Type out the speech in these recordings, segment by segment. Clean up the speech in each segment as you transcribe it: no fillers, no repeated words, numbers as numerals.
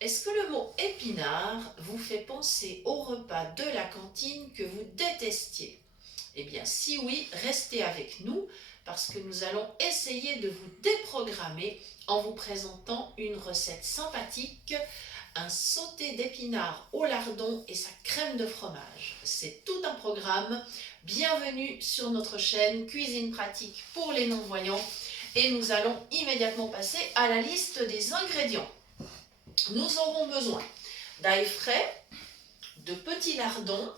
Est-ce que le mot épinard vous fait penser au repas de la cantine que vous détestiez? Eh bien, si oui, restez avec nous parce que nous allons essayer de vous déprogrammer en vous présentant une recette sympathique, un sauté d'épinards au lardon et sa crème de fromage. C'est tout un programme. Bienvenue sur notre chaîne Cuisine pratique pour les non-voyants et nous allons immédiatement passer à la liste des ingrédients. Nous aurons besoin d'ail frais, de petits lardons,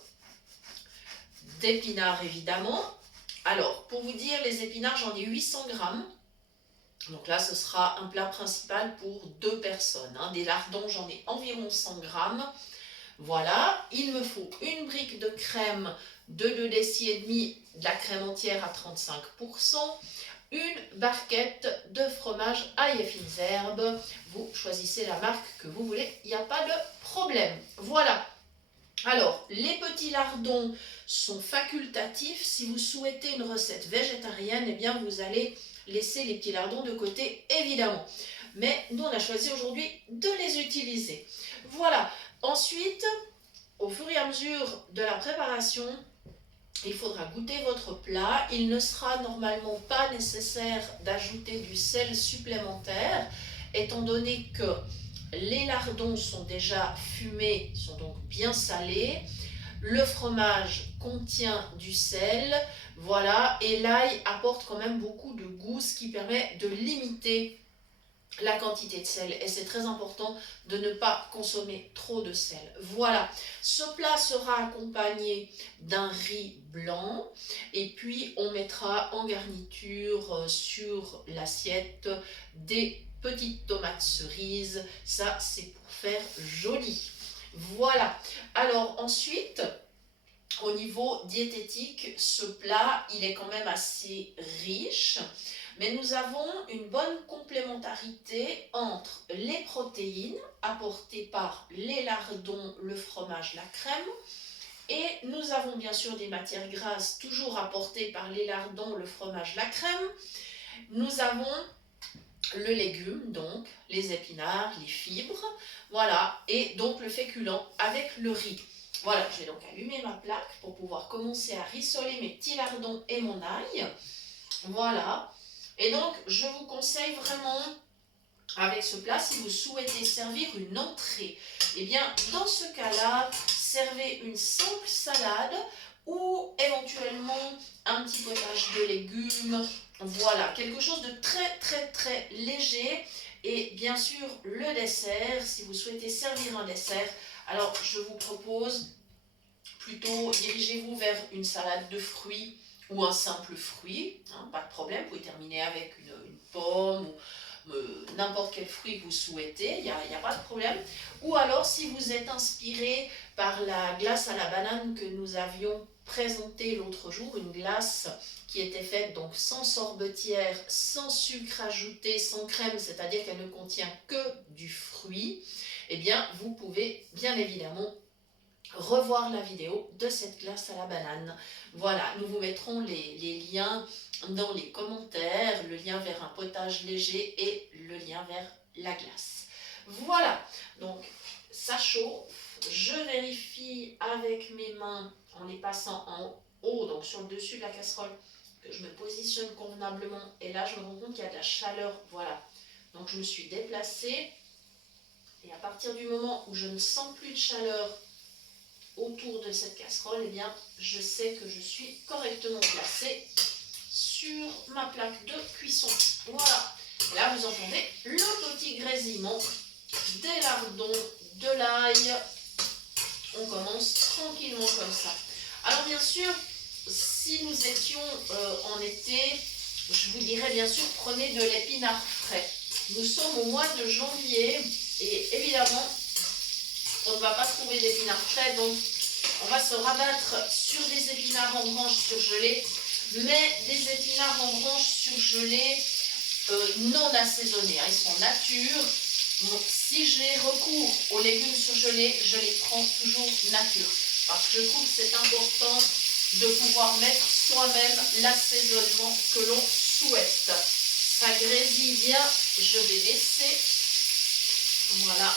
d'épinards évidemment. Alors, pour vous dire, les épinards, j'en ai 800 grammes. Donc là, ce sera un plat principal pour 2 personnes. Des lardons, j'en ai environ 100 grammes. Voilà, il me faut une brique de crème de 2 décis et demi, de la crème entière à 35%, une barquette de fromage ail et fines herbes. Vous choisissez la marque que vous voulez, il n'y a pas de problème. Voilà. Alors, les petits lardons sont facultatifs. Si vous souhaitez une recette végétarienne, eh bien vous allez laisser les petits lardons de côté, évidemment. Mais nous, on a choisi aujourd'hui de les utiliser. Voilà. Ensuite, au fur et à mesure de la préparation, il faudra goûter votre plat. Il ne sera normalement pas nécessaire d'ajouter du sel supplémentaire, étant donné que les lardons sont déjà fumés, sont donc bien salés. Le fromage contient du sel, voilà, et l'ail apporte quand même beaucoup de goût, ce qui permet de limiter la quantité de sel, et c'est très important de ne pas consommer trop de sel. Voilà, ce plat sera accompagné d'un riz blanc et puis on mettra en garniture sur l'assiette des petites tomates cerises. Ça, c'est pour faire joli. Voilà, alors ensuite, au niveau diététique, ce plat, il est quand même assez riche, mais nous avons une bonne complémentarité entre les protéines apportées par les lardons, le fromage, la crème, et nous avons bien sûr des matières grasses toujours apportées par les lardons, le fromage, la crème. Nous avons le légume, donc les épinards, les fibres, voilà, et donc le féculent avec le riz. Voilà, je vais donc allumer ma plaque pour pouvoir commencer à rissoler mes petits lardons et mon ail. Voilà, et donc je vous conseille vraiment avec ce plat, si vous souhaitez servir une entrée, eh bien dans ce cas-là, servez une simple salade ou éventuellement un petit potage de légumes. Voilà, quelque chose de très léger. Et bien sûr, le dessert, si vous souhaitez servir un dessert, alors je vous propose plutôt dirigez-vous vers une salade de fruits ou un simple fruit, pas de problème, vous pouvez terminer avec une pomme ou n'importe quel fruit que vous souhaitez, il n'y a pas de problème. Ou alors si vous êtes inspiré par la glace à la banane que nous avions présentée l'autre jour, une glace qui était faite donc sans sorbetière, sans sucre ajouté, sans crème, c'est-à-dire qu'elle ne contient que du fruit, eh bien vous pouvez bien évidemment revoir la vidéo de cette glace à la banane. Voilà, nous vous mettrons les liens dans les commentaires, le lien vers un potage léger et le lien vers la glace. Voilà, donc ça chauffe, je vérifie avec mes mains en les passant en haut, donc sur le dessus de la casserole, que je me positionne convenablement, et là je me rends compte qu'il y a de la chaleur, voilà. Donc je me suis déplacée, et à partir du moment où je ne sens plus de chaleur autour de cette casserole, eh bien, je sais que je suis correctement placée sur ma plaque de cuisson. Voilà. Et là, vous entendez le petit grésillement des lardons, de l'ail. On commence tranquillement comme ça. Alors, bien sûr, si nous étions en été, je vous dirais bien sûr, prenez de l'épinard frais. Nous sommes au mois de janvier et évidemment, on ne va pas trouver d'épinards frais, donc on va se rabattre sur des épinards en branches surgelés, mais des épinards en branches surgelés non assaisonnés, ils sont nature. Donc, si j'ai recours aux légumes surgelés, je les prends toujours nature, parce que je trouve que c'est important de pouvoir mettre soi-même l'assaisonnement que l'on souhaite. Ça grésille bien, je vais baisser, voilà.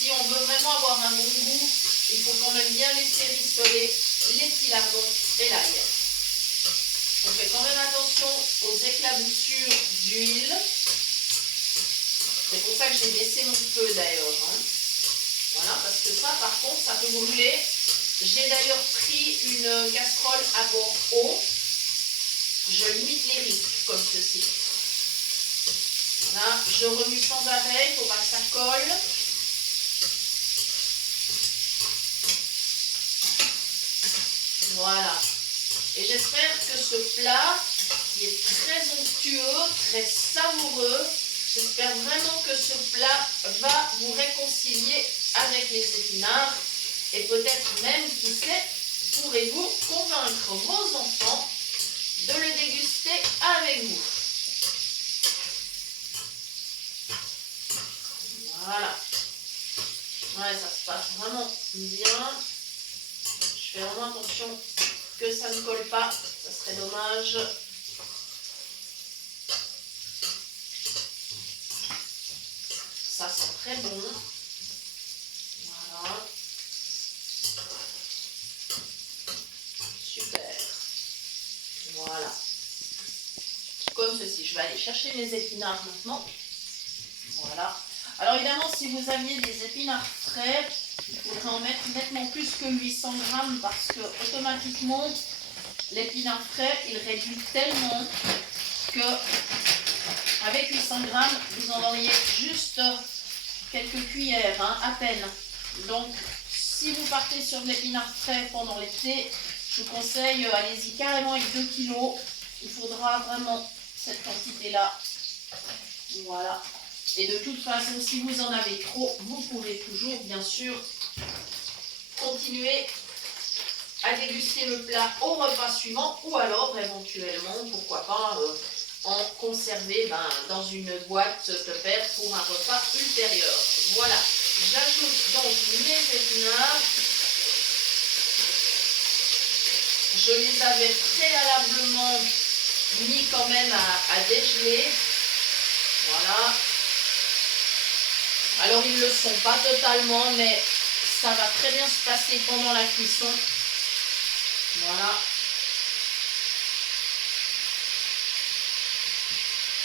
Si on veut vraiment avoir un bon goût, il faut quand même bien laisser rissoler les petits lardons et l'ail. On fait quand même attention aux éclaboussures d'huile. C'est pour ça que j'ai baissé mon feu d'ailleurs. Voilà, parce que ça, par contre, ça peut brûler. J'ai d'ailleurs pris une casserole à bord haut. Je limite les risques comme ceci. Voilà, je remue sans arrêt, il ne faut pas que ça colle. Voilà. Et j'espère que ce plat, qui est très onctueux, très savoureux, j'espère vraiment que ce plat va vous réconcilier avec les épinards. Et peut-être même, qui sait, pourrez-vous convaincre vos enfants de le déguster avec vous. Voilà. Ouais, ça se passe vraiment bien. Je fais vraiment attention que ça ne colle pas. Ça serait dommage. Ça sent très bon. Voilà. Super. Voilà. Comme ceci. Je vais aller chercher mes épinards maintenant. Voilà. Alors évidemment, si vous aviez des épinards frais, il faudrait en mettre nettement plus que 800 grammes parce que automatiquement, l'épinard frais, il réduit tellement que avec 800 grammes, vous en auriez juste quelques cuillères, à peine. Donc, si vous partez sur de l'épinard frais pendant l'été, je vous conseille, allez-y carrément avec 2 kilos. Il faudra vraiment cette quantité-là. Voilà. Et de toute façon, si vous en avez trop, vous pouvez toujours, bien sûr, continuer à déguster le plat au repas suivant ou alors, éventuellement, pourquoi pas, en conserver dans une boîte Tupperware pour un repas ultérieur. Voilà. J'ajoute donc mes épinards. Je les avais préalablement mis quand même à dégeler. Voilà. Alors ils ne le sont pas totalement, mais ça va très bien se passer pendant la cuisson. Voilà.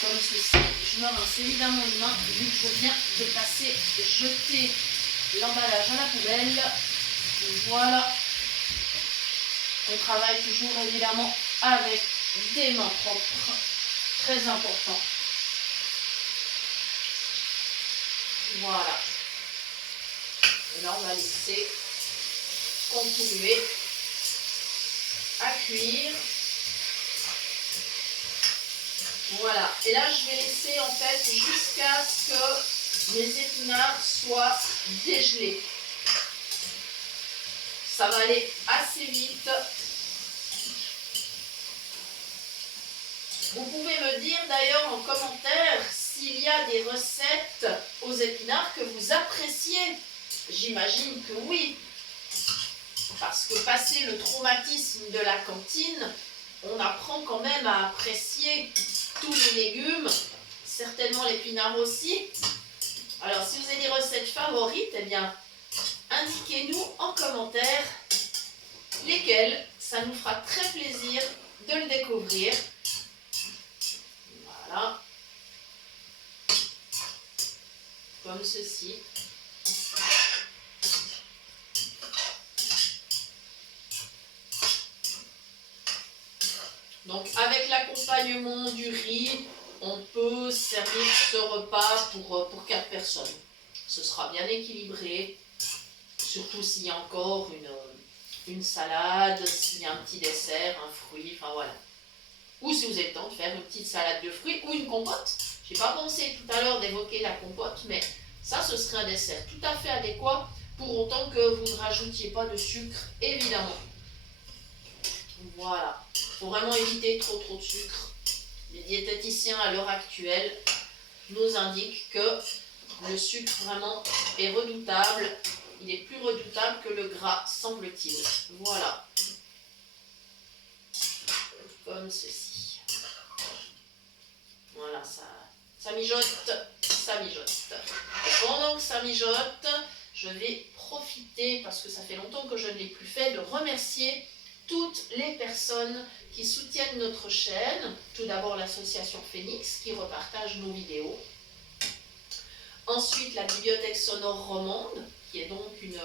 Comme ceci. Je me rince évidemment les mains vu que je viens de jeter l'emballage à la poubelle. Voilà. On travaille toujours évidemment avec des mains propres. Très important. Voilà. Et là, on va laisser continuer à cuire. Voilà. Et là, je vais laisser en fait jusqu'à ce que les épinards soient dégelés. Ça va aller assez vite. Vous pouvez me dire d'ailleurs en commentaire s'il y a des recettes aux épinards que vous appréciez. J'imagine que oui. Parce que passé le traumatisme de la cantine, on apprend quand même à apprécier tous les légumes, certainement l'épinard aussi. Alors si vous avez des recettes favorites, eh bien indiquez-nous en commentaire lesquelles. Ça nous fera très plaisir de le découvrir. Voilà. Comme ceci. Donc avec l'accompagnement du riz, on peut servir ce repas pour 4 personnes. Ce sera bien équilibré, surtout s'il y a encore une salade, s'il y a un petit dessert, un fruit, enfin voilà. Ou si vous avez le temps de faire une petite salade de fruits ou une compote. Je n'ai pas pensé tout à l'heure d'évoquer la compote, mais ça, ce serait un dessert tout à fait adéquat, pour autant que vous ne rajoutiez pas de sucre, évidemment. Voilà. Il faut vraiment éviter trop de sucre. Les diététiciens à l'heure actuelle nous indiquent que le sucre vraiment est redoutable. Il est plus redoutable que le gras, semble-t-il. Voilà. Comme ceci. Voilà, ça mijote, ça mijote. Et pendant que ça mijote, je vais profiter, parce que ça fait longtemps que je ne l'ai plus fait, de remercier toutes les personnes qui soutiennent notre chaîne. Tout d'abord l'association Phoenix qui repartage nos vidéos. Ensuite la bibliothèque sonore romande, qui est donc une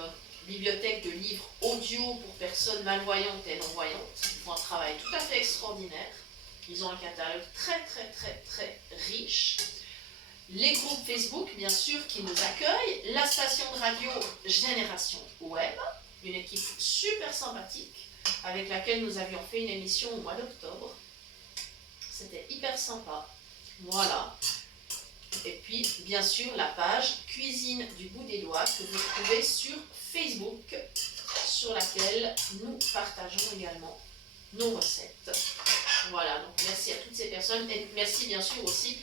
bibliothèque de livres audio pour personnes malvoyantes et non-voyantes. Ils font un travail tout à fait extraordinaire. Ils ont un catalogue très riche. Les groupes Facebook, bien sûr, qui nous accueillent. La station de radio Génération Web, une équipe super sympathique avec laquelle nous avions fait une émission au mois d'octobre. C'était hyper sympa. Voilà. Et puis, bien sûr, la page Cuisine du bout des doigts que vous trouvez sur Facebook, sur laquelle nous partageons également nos recettes. Voilà, donc merci à toutes ces personnes et merci bien sûr aussi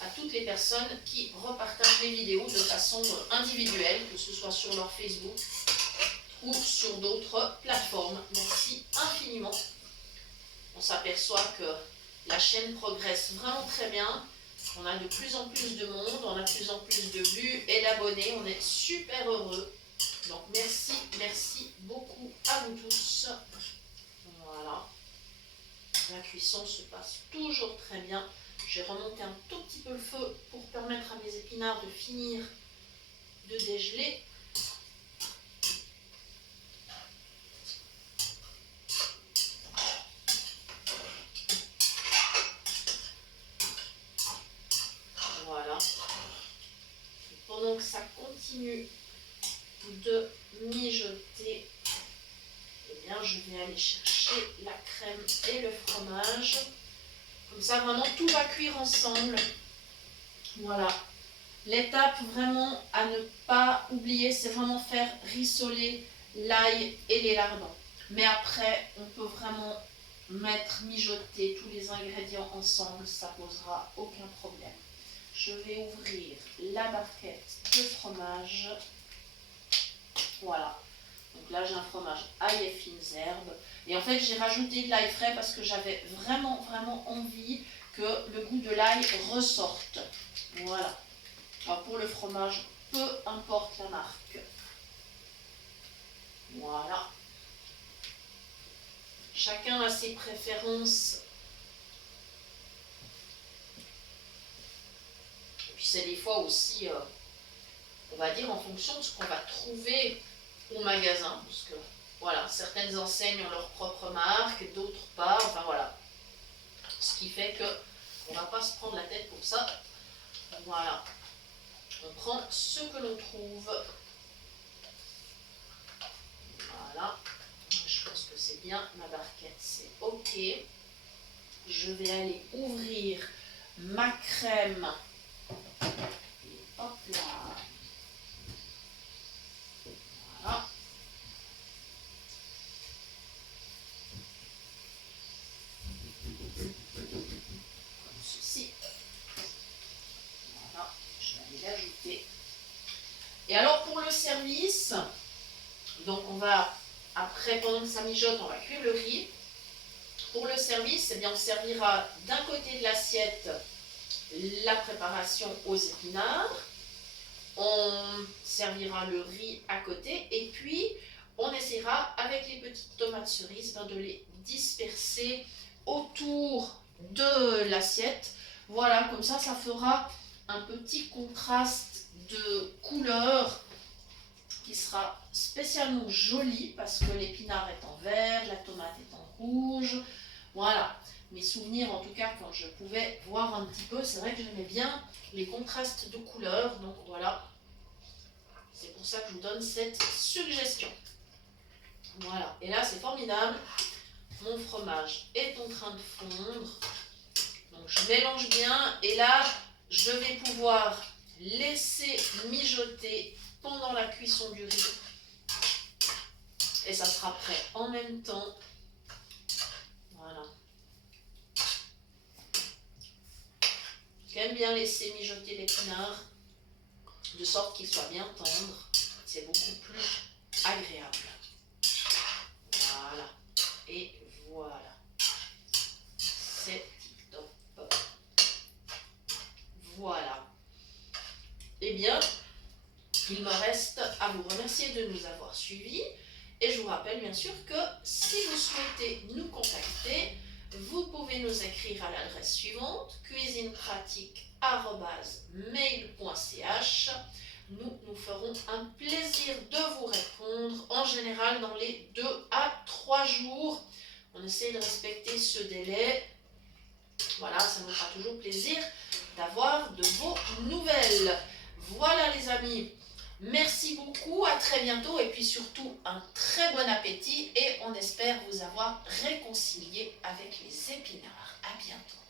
à toutes les personnes qui repartagent les vidéos de façon individuelle, que ce soit sur leur Facebook ou sur d'autres plateformes. Merci infiniment. On s'aperçoit que la chaîne progresse vraiment très bien. On a de plus en plus de monde, on a de plus en plus de vues et d'abonnés. On est super heureux. Donc merci beaucoup à vous tous. Voilà. La cuisson se passe toujours très bien. J'ai remonté un tout petit peu le feu pour permettre à mes épinards de finir de dégeler. Voilà. Et pendant que ça continue de mijoter, eh bien, je vais aller chercher la crème et le fromage. Comme ça, vraiment, tout va cuire ensemble. Voilà. L'étape vraiment à ne pas oublier, c'est vraiment faire rissoler l'ail et les lardons. Mais après, on peut vraiment mijoter tous les ingrédients ensemble, ça posera aucun problème. Je vais ouvrir la barquette de fromage. Voilà. Donc là, j'ai un fromage ail et fines herbes. Et en fait, j'ai rajouté de l'ail frais parce que j'avais vraiment envie que le goût de l'ail ressorte. Voilà. Alors pour le fromage, peu importe la marque. Voilà. Chacun a ses préférences. Et puis c'est des fois aussi, on va dire, en fonction de ce qu'on va trouver au magasin. Parce que, voilà, certaines enseignes ont leur propre marque, d'autres pas. Enfin, voilà. Ce qui fait que on ne va pas se prendre la tête pour ça. Voilà. On prend ce que l'on trouve. Voilà. Je pense que c'est bien. Ma barquette, c'est OK. Je vais aller ouvrir ma crème. Et hop là. Voilà. Comme ceci. Voilà. Je vais aller l'ajouter. Et alors pour le service, donc on va, après, pendant que ça mijote, on va cuire le riz. Pour le service, eh bien, on servira d'un côté de l'assiette la préparation aux épinards. On servira le riz à côté et puis on essaiera avec les petites tomates cerises de les disperser autour de l'assiette. Voilà, comme ça fera un petit contraste de couleur qui sera spécialement joli parce que l'épinard est en vert, la tomate est en rouge. Voilà, mes souvenirs en tout cas quand je pouvais voir un petit peu, c'est vrai que j'aimais bien les contrastes de couleurs, donc voilà. C'est pour ça que je vous donne cette suggestion. Voilà, et là c'est formidable. Mon fromage est en train de fondre. Donc je mélange bien et là je vais pouvoir laisser mijoter pendant la cuisson du riz. Et ça sera prêt en même temps. Voilà. J'aime bien laisser mijoter l'épinard de sorte qu'il soit bien tendre. C'est beaucoup plus agréable. Voilà. Et voilà. C'est top. Voilà. Eh bien, Il me reste à vous remercier de nous avoir suivis et je vous rappelle bien sûr que si vous souhaitez nous contacter, vous pouvez nous écrire à l'adresse suivante cuisinepratique@mail.ch. Nous ferons un plaisir de vous répondre, en général dans les 2 à 3 jours. On essaie de respecter ce délai. Voilà, ça nous fera toujours plaisir d'avoir de vos nouvelles. Voilà les amis, merci beaucoup, à très bientôt et puis surtout un très bon appétit et on espère vous avoir réconcilié avec les épinards. À bientôt.